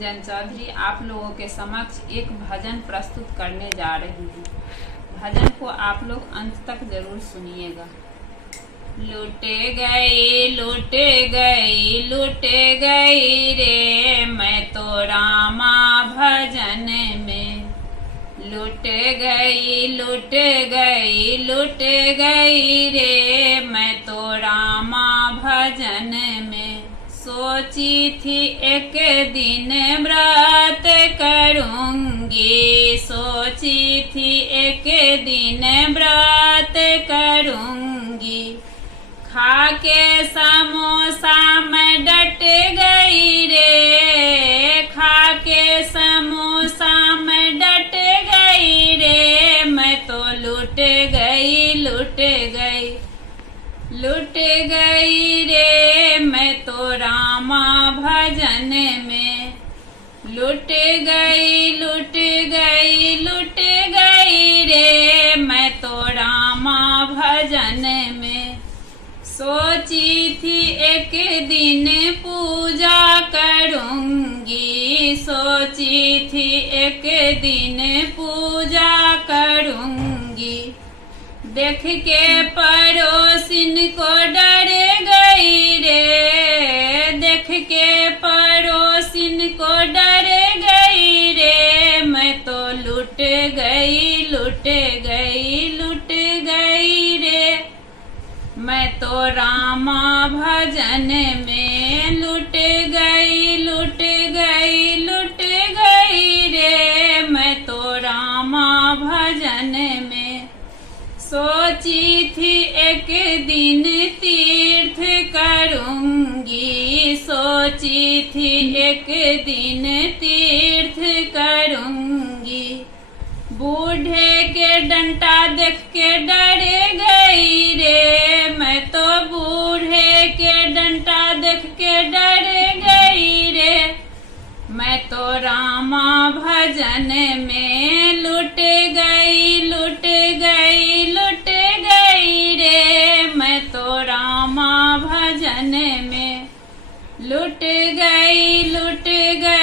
रंजन चौधरी आप लोगों के समक्ष एक भजन प्रस्तुत करने जा रही हूँ। भजन को आप लोग अंत तक जरूर सुनिएगा। लुटे गई लुटे गई लुटे गई रे मैं तो रामा भजन में। लुटे गई लुटे गई लुटे गई रे मैं तो रामा भजन में। सोची थी एक दिन व्रत करूंगी, सोची थी एक दिन व्रत करूंगी। खाके समोसा मैं डट गई रे, खाके समोसा मैं डट गई रे मैं तो लुट गई लुट गई लुट गई रे मैं तो रामा भजन में। लुट गई लुट गई लुट गई रे मैं तो रामा भजन में। सोची थी एक दिन पूजा करूंगी, सोची थी एक दिन पूजा करूंगी। देख के पड़ोसिन को डर गई रे, देख के पड़ोसिन को डर गई रे मैं तो लुट गई लुट गई लुट गई रे मैं तो रामा भजन में। लुट गई लुट गई लुट गई रे मैं तो रामा भजन में। सोची थी एक दिन तीर्थ करूंगी, सोची थी एक दिन तीर्थ करूंगी। बूढ़े के डंटा देख के डर गई रे मैं तो बूढ़े के डंटा देख के डर गई रे मैं तो रामा भजन में। लुट गई लुट गई लुट गई रे मैं तो रामा भजन में। लुट गई लुट गई